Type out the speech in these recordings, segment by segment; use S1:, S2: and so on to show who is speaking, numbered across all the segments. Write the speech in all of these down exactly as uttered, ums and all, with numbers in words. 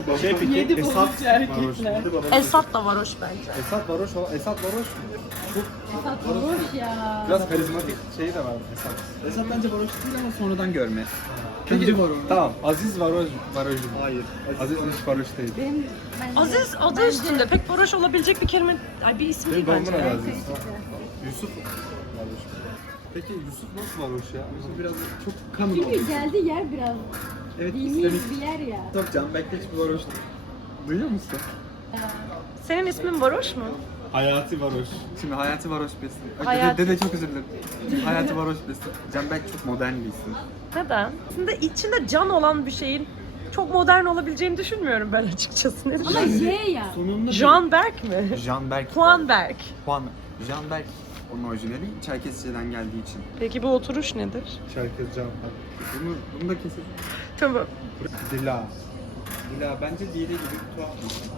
S1: Şey peki,
S2: Yedi
S1: Esat
S2: balıkçı erkekler.
S3: Esat da varoş bence.
S1: Esat varoş, Esat varoş çok
S2: Esat varoş ya.
S1: biraz karizmatik şeyi de var Esat.
S4: Esat bence varoş değil ama sonradan görme.
S1: Peki,
S4: Önce varoş.
S1: tamam, Aziz varoş, varoş.
S4: Hayır.
S1: Aziz hiç varoş değil.
S2: Benim bence,
S3: Aziz adı
S2: bence-
S3: üstünde pek varoş olabilecek bir kelime, ay bir isim değil
S1: Benim
S3: bence.
S1: babamın adı
S2: Bence
S1: Aziz.
S2: işte.
S1: Yusuf varoş. Peki Yusuf nasıl varoş ya?
S4: Yusuf biraz çok kamu
S2: Çünkü
S4: oldu.
S2: geldiği yer biraz
S4: Evet,
S2: dini
S4: İslamik.
S2: bir yer ya.
S4: Çok Can Bektaş bir varoş.
S1: Duyuyor musun?
S3: Senin ismin varoş mu?
S1: Hayati varoş.
S4: Şimdi Hayati varoş besin.
S3: Hayati.
S4: Dede, dede çok özür dilerim. Hayati varoş besin. Can Bek çok modern bir isim.
S3: Neden? Aslında içinde can olan bir şeyin çok modern olabileceğini düşünmüyorum ben açıkçası. Ne
S2: Ama
S3: düşünüyorsun?
S2: Y ya.
S4: Sonunda
S3: Jean Berk mi?
S4: Jean Berk.
S3: Juan Berk.
S4: Juan. Jean Berk. Onun orijinali Çerkezce'den geldiği için.
S3: Peki bu oturuş nedir?
S1: Şerkez Can.
S4: Bunu, bunu da kesin.
S3: Tamam.
S1: Dila.
S4: Dila bence Dile gibi tuhaf bir isim.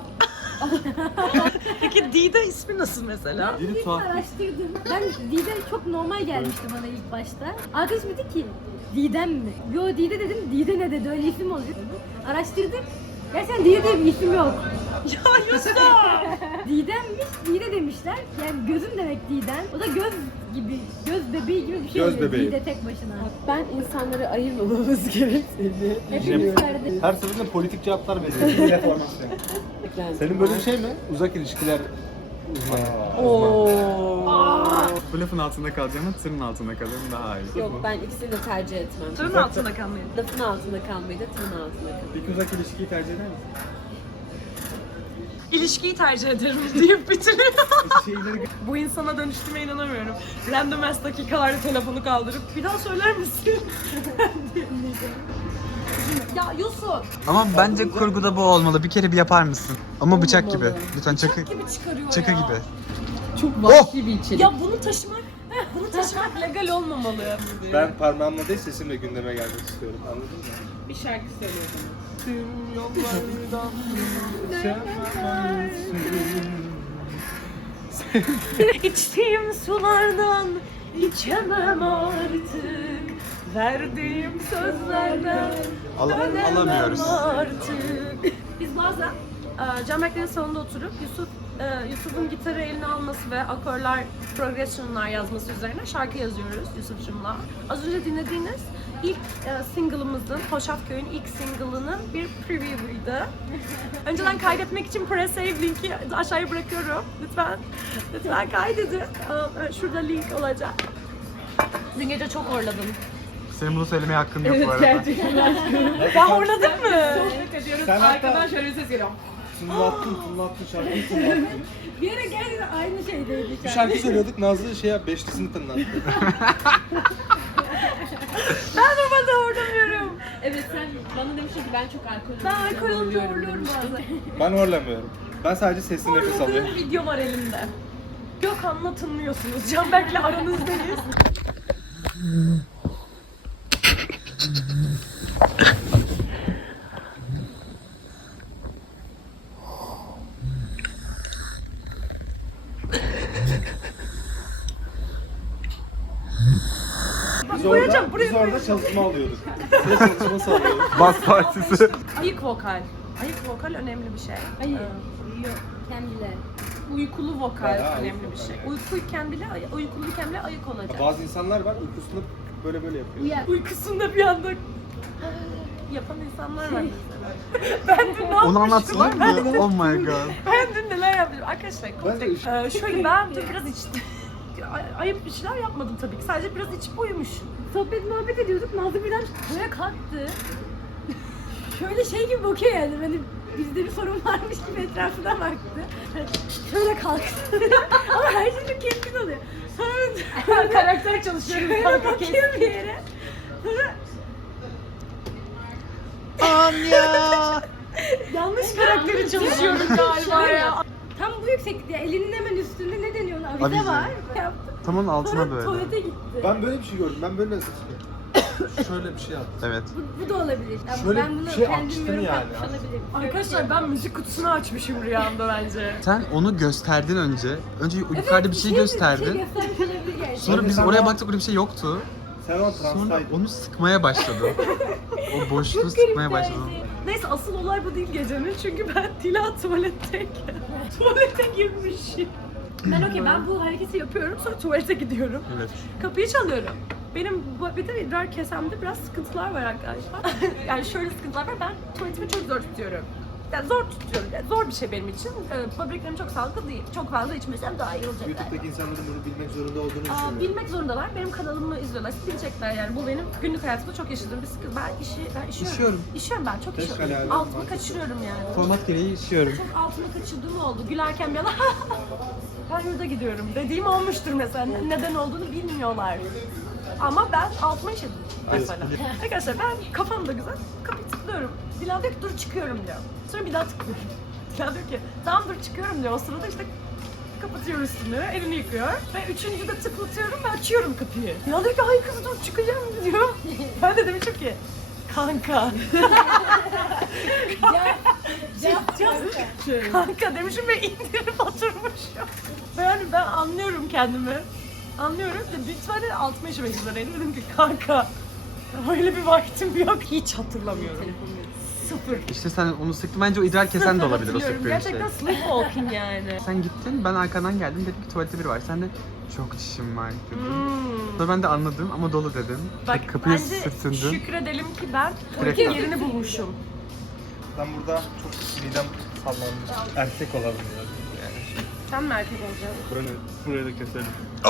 S3: Peki Dide ismi nasıl mesela?
S4: Dili
S2: İlk
S4: tuhaf.
S2: araştırdım. Ben Didem çok normal gelmişti bana ilk başta. Arkadaşım dedi ki Didem mi? Yo Dide dedim. Dide ne dedi? Öyle isim oluyor. Araştırdım. Gerçekten Dide diye bir isim yok.
S3: Ya Yusuf!
S2: Didemmiş, Dide demişler. Yani gözüm demek Didem. O da göz gibi, göz bebeği gibi bir şey
S1: Göz
S2: oluyor.
S1: bebeği.
S2: Dide tek başına.
S5: Ben insanları ayırmamamız gerektiğini
S2: Hepimiz kardeş.
S1: Her seferinde politik cevaplar veriyor. Reformasyon.
S5: düşünüyorum.
S1: Senin böyle bir şey mi? Uzak ilişkiler uzmanı.
S3: Oo.
S4: Bu lafın altında kalacağım ama tırın altında kalırım daha iyi.
S5: Yok, ben ikisini de tercih etmem.
S3: Tırın altında kalmayın.
S5: Lafın altında kalmayı da tırın altında kalmayı.
S4: Peki uzak ilişkiyi tercih eder misin?
S3: İlişkiyi tercih ederim deyip bitiriyor.
S4: Şeyleri
S3: Bu insana dönüştüğüme inanamıyorum. Random ass dakikalarda telefonu kaldırıp bir daha söyler misin? Ya Yusuf!
S4: Ama bence kurguda bu olmalı. Bir kere bir yapar mısın? Ama bıçak gibi.
S5: Olmamalı.
S4: Lütfen çakı.
S3: Gibi çıkarıyor
S4: Çakı
S3: ya.
S4: gibi.
S5: Çok vahşi bir içerik.
S3: Ya bunu taşımak, bunu taşımak legal olmamalı.
S1: Ben parmağımla değil sesimle gündeme gelmek istiyorum. Anladın mı?
S5: bir şarkı söylüyorum.
S1: Tüm yollardan
S3: İçtiğim sulardan içemem artık. Verdiğim sözlerden
S4: Al-
S3: dönemem
S4: alamıyoruz.
S3: artık. Biz bazen e, Can Bekler'in salonunda oturup Yusuf e, Yusuf'un gitarı eline alması ve akorlar, progressionlar yazması üzerine şarkı yazıyoruz Yusuf'cumla. Az önce dinlediğiniz ilk e, single'ımızın, Hoşafköy'ün ilk single'ının bir preview'uydu. Önceden kaydetmek için pre-save linki aşağıya bırakıyorum. Lütfen, lütfen kaydedin. Aa, Şurada link olacak. Dün gece çok horladım.
S4: Senin bunu söylemeye hakkın yok bu arada.
S3: Ben horladım mı?
S1: Sen hatta
S5: şöyle bir ses geliyor.
S1: tınlattın, tınlattın, şarkıyı tınlattın.
S2: Bir ara gerçekten aynı şeydeydik.
S1: Bir şarkı söylüyorduk, Nazlı şey yap, beşlisini tınlattı.
S3: Ben normalde horlamıyorum.
S5: Evet, sen bana demiştin ki ben çok alkol
S3: Ben alkol olunca horluyorum bazen.
S1: Ben horlamıyorum. Ben sadece sesli nefes alıyorum.
S3: Horladığım video var elimde. Gökhan'la tınlıyorsunuz. Canberk'le aranızdayız.
S1: Biz
S3: Koyacağım,
S1: orada,
S3: buraya
S1: biz orada
S3: koyacağım.
S1: çalışma alıyorduk. Ses çalışması alıyorduk.
S4: Bas partisi.
S3: Ayık vokal. Ayık vokal önemli bir şey.
S2: Hayır.
S3: Ee,
S2: Yok. Kendileri.
S3: Uykulu vokal
S1: Bayağı
S3: önemli
S1: ayık
S3: bir
S1: vokal.
S3: şey. Uykuyken bile, uykuluyken bile ayık olacak.
S1: Bazı insanlar var, uykusunda böyle böyle yapıyor.
S2: Uyar.
S3: Uykusunda bir anda yapan insanlar var mesela. Ben dün ne
S4: Onu
S3: yapmıştım?
S4: anlatsınlar mı? Oh my god.
S3: Ben dün neler yapmışım? Arkadaşlar
S1: Ben de
S3: kontek- Ee, şöyle ben dün biraz içtim. Ay- Ayıp bir şeyler yapmadım tabii ki. Sadece biraz içip uyumuşum.
S2: Sohbet muhabbet ediyorduk. Nazlı birden böyle kalktı. Şöyle şey gibi bakıyor yani. Hani bizde bir sorun varmış gibi etrafına baktı. Şöyle kalktı. Ama her şey çok keskin oluyor. Sonra
S3: Karakter çalışıyorum.
S2: şöyle bakıyor bir yere. Sonra
S4: Anya.
S3: Yanlış karakteri çalışıyorum galiba ya.
S2: tam bu yükseklikte elinin hemen üstünde ne deniyor ona? Avize,
S4: Avize.
S2: var. Yaptı.
S4: Tam onun altına
S2: Sonra
S4: böyle.
S2: tuvalete gitti.
S1: Ben böyle bir şey gördüm, ben böyle şöyle bir şey yaptım.
S4: Evet.
S2: Bu, bu da olabilir. Ama
S1: Şöyle
S2: ben bunu
S1: bir şey
S2: kendim
S1: açtın
S2: yorum
S1: yani.
S2: yapmış olabilirim.
S3: Arkadaşlar ben müzik kutusunu açmışım rüyamda bence.
S4: Sen onu gösterdin önce. Önce yukarıda bir şey
S2: Bir
S4: gösterdin.
S2: şey göstermiş olabilir gerçekten.
S4: Sonra
S1: Önce
S4: biz
S1: sen
S4: oraya
S1: o-
S4: baktık, orada bir şey yoktu.
S1: Sen o
S4: Sonra
S1: translaydın.
S4: onu sıkmaya başladın. O boşluğu
S2: Çok garip
S4: sıkmaya
S2: bir
S4: başladın.
S2: şey.
S3: Neyse asıl olay bu değil gecenin çünkü ben Dila tuvaletteyken tuvalete girmişim. Ben okey ben bu hareketi yapıyorum sonra tuvalete gidiyorum.
S1: Evet.
S3: Kapıyı çalıyorum. Benim bu- bir de idrar kesemde biraz sıkıntılar var arkadaşlar. Yani şöyle sıkıntılar var, ben tuvaletimi çok zor tutuyorum. Yani zor tutuyorum, yani zor bir şey benim için. Ee, böbreklerim çok sağlıklı değil. Çok fazla içmesem daha iyi olacak.
S1: YouTube'daki insanların bunu bilmek zorunda olduğunu
S3: Aa,
S1: düşünüyorum.
S3: bilmek zorundalar. Benim kanalımı izliyorlar. Bilecekler yani. Bu benim günlük hayatımda çok yaşadığım bir sıkıntı. Ben işi, ben işiyorum.
S4: İşiyorum.
S3: İşiyorum ben, çok
S1: Beş
S3: işiyorum.
S1: kalem
S3: Altımı
S1: var.
S3: kaçırıyorum yani.
S4: Format gereği işiyorum.
S3: Çok altımı kaçırdığım oldu. Gülerken bir yana ben yurda gidiyorum dediğim olmuştur mesela. Neden olduğunu bilmiyorlar. Ama ben altıma işedim mesela. Arkadaşlar ben kafam da güzel, kapıyı tıklıyorum. Dilan diyor ki dur çıkıyorum diyor. Sonra bir daha tıklıyorum. Dilan diyor ki tamam dur çıkıyorum diyor. O sırada işte kapatıyor üstünü, elini yıkıyor. Ve üçüncüde tıklatıyorum ve açıyorum kapıyı. Dilan diyor ki ay kız dur çıkacağım diyor. Ben de demişim ki kanka. Kanka demişim ve indirip oturmuşum. Yani ben anlıyorum kendimi. Anlıyorum da bir tane altıma işemek üzereydim. Dedim ki kanka öyle bir vaktim yok. Hiç hatırlamıyorum. Sıfır.
S4: İşte sen onu sıktın. Bence o idrar kesen de olabilir o
S3: Hatırlıyorum.
S4: sıktığın şey.
S3: Gerçekten sleepwalking yani.
S4: Sen gittin, ben arkadan geldim. Dedim ki tuvalette biri var. Sen de çok dişim var dedin.
S3: Hmm.
S4: Sonra ben de anladım ama dolu dedim.
S3: Bak
S4: Kapıyı
S3: bence
S4: sırtındın.
S3: şükredelim ki ben
S4: Direkt
S3: tuvaletin
S4: al.
S3: yerini bulmuşum.
S1: Ben burada çok midem sallandı. Erkek olalım ya. Yani.
S3: Sen mi erkek olacaksın?
S1: Burayı, burayı da keselim.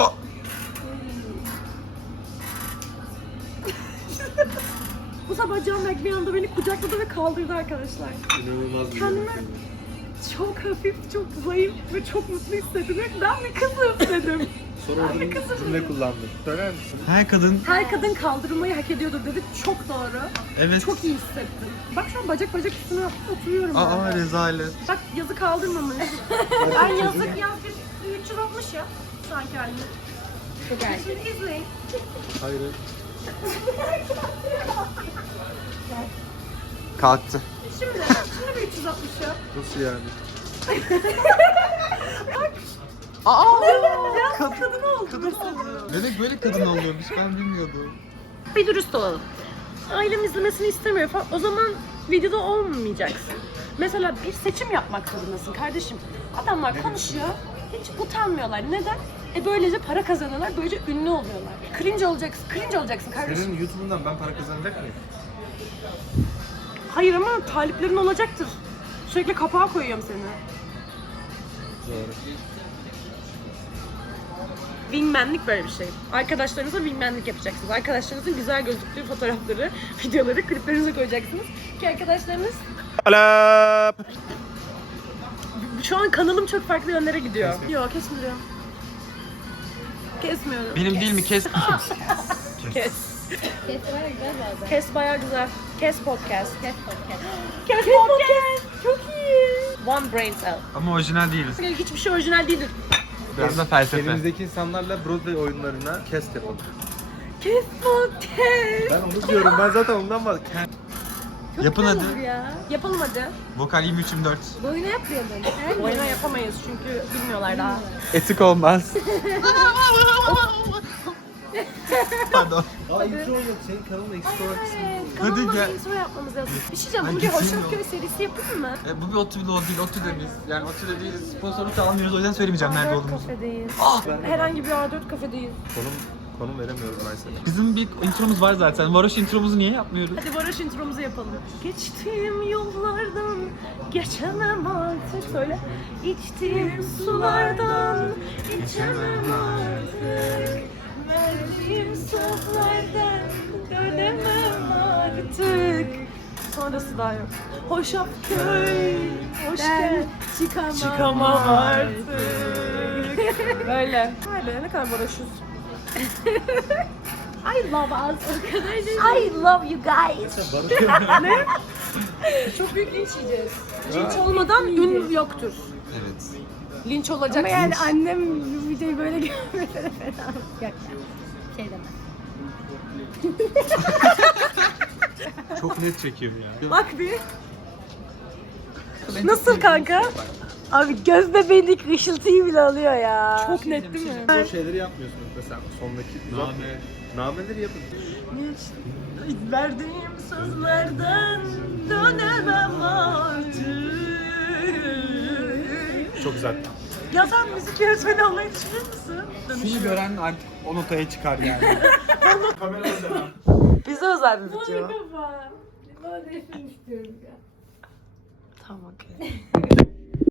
S3: Bu sabah Canberk bir anda beni kucakladı ve kaldırdı arkadaşlar.
S1: İnanılmaz bir
S3: Kendimi çok hafif, çok zayıf ve çok mutlu hissettim. Ben bir kızım dedim.
S1: Sonra orada bir cümle kullandım. Söyler misin?
S4: Her kadın...
S3: Her kadın kaldırılmayı hak ediyordur dedi. Çok doğru.
S4: Evet.
S3: Çok iyi hissettim. Bak şu an bacak bacak üstüne oturuyorum.
S4: Aa
S3: ben.
S4: rezalet.
S3: Bak yazı kaldırmamış. Ben yazık yaz bir üç yıl olmuş ya. Sanki halinde.
S5: Çok erken.
S3: Şimdi izleyin.
S1: Hayır.
S4: Kalktı.
S3: Şimdi, şimdi bir üç yüz altmış ya.
S1: Nasıl yani?
S4: Aa!
S3: Ya kadın oldu.
S4: Kadın Demek böyle kadın oluyormuş. Ben bilmiyordum.
S3: Bir dürüst olalım. Ailem izlemesini istemiyor falan. O zaman videoda olmayacaksın. Mesela bir seçim yapmak zorundasın kardeşim. Adamlar konuşuyor, hiç utanmıyorlar. Neden? E böylece para kazanıyorlar, böylece ünlü oluyorlar. Cringe olacaksın, cringe olacaksın kardeşim.
S1: Senin YouTube'undan ben para kazanacak mıyım?
S3: Hayır ama taliplerin olacaktır. Sürekli kapağa koyuyorum seni.
S1: Doğru.
S3: Wingmanlik böyle bir şey. Arkadaşlarınıza wingmanlik yapacaksınız. Arkadaşlarınızın güzel gözüktüğü fotoğrafları, videoları kliplerinize koyacaksınız. Ki arkadaşlarınız... Şu an kanalım çok farklı yönlere gidiyor. Yok kesmiyorum. Kesmiyorum.
S4: Benim değil mi? Kes.
S3: Kes.
S5: Kes var ya güzel bazen.
S3: Kes bayağı güzel. Kes podcast.
S5: Kes podcast.
S3: Kes podcast. Çok iyi. One brain cell.
S4: Ama orijinal değiliz.
S3: Hiçbir şey orijinal değildir.
S4: Biraz da felsefe.
S1: Elimizdeki insanlarla Broadway oyunlarına cast yapalım.
S3: Kes podcast.
S1: Ben onu diyorum. Ben zaten ondan var.
S4: Yapın hadi.
S3: Yapalım hadi.
S4: Vokal yirmi üç yirmi dört.
S5: Boyuna yapmayalım.
S3: Oyuna yapamayız çünkü bilmiyorlar daha.
S4: Etik olmaz. Pardon.
S1: Aa intro yok. Senin kanalın ekstra olarak
S4: Hadi
S3: Kanalımıza
S4: gel.
S3: intro yapmamız lazım. Bir şey diyeceğim,
S4: Ben
S3: bunu bir
S4: kesin
S3: Hoşafköy serisi yapayım mı?
S4: E, bu bir ODTÜ vlog değil, ODTÜ'de biz. Yani ODTÜ'de değiliz, sponsorluk almıyoruz o yüzden söylemeyeceğim nerede
S3: A dört
S4: olduğumuzu.
S3: kafedeyiz.
S4: Ah!
S3: Herhangi bir A dört kafedeyiz.
S1: konum konum veremiyoruz maalesef.
S4: Bizim bir intromuz var zaten. Varoş intromuzu niye yapmıyoruz?
S3: Hadi varoş intromuzu yapalım. Geçtiğim yollardan geçemem artık. Söyle. İçtiğim sulardan içemem artık. Verdiğim sözlerden dönemem artık. Sonrası daha yok. Hoşafköy, hoş gel.
S2: Çıkamam.
S3: Çıkamam artık. Böyle. Böyle ne kadar varoşuz.
S2: I love us. I love you guys.
S3: Ne? Çok büyük linç yiyeceğiz. Linç olmadan ün yoktur.
S4: Evet.
S3: Linç
S2: Ama
S3: olacaksın.
S2: yani annem bu videoyu böyle görmesene fena. Yok şey demez.
S1: Çok net çekiyorum ya.
S3: Bak bir. Nasıl kanka?
S2: Abi göz bebeğindeki ışıltıyı bile alıyor ya.
S3: Çok net değil mi?
S1: Bu şeyleri yapmıyorsunuz mesela sondaki uzak Nameleri yapın.
S3: Verdiğim sözlerden dönemem artık.
S1: Çok güzel.
S3: Ya sen müzik yönetmeni olmayı düşünür müsün?
S4: Şunu gören artık o notaya çıkar yani.
S3: Bize özel bir
S2: Ne
S3: video.
S2: olur kafa. Ben resim istiyorum ya.
S3: Tamam okey.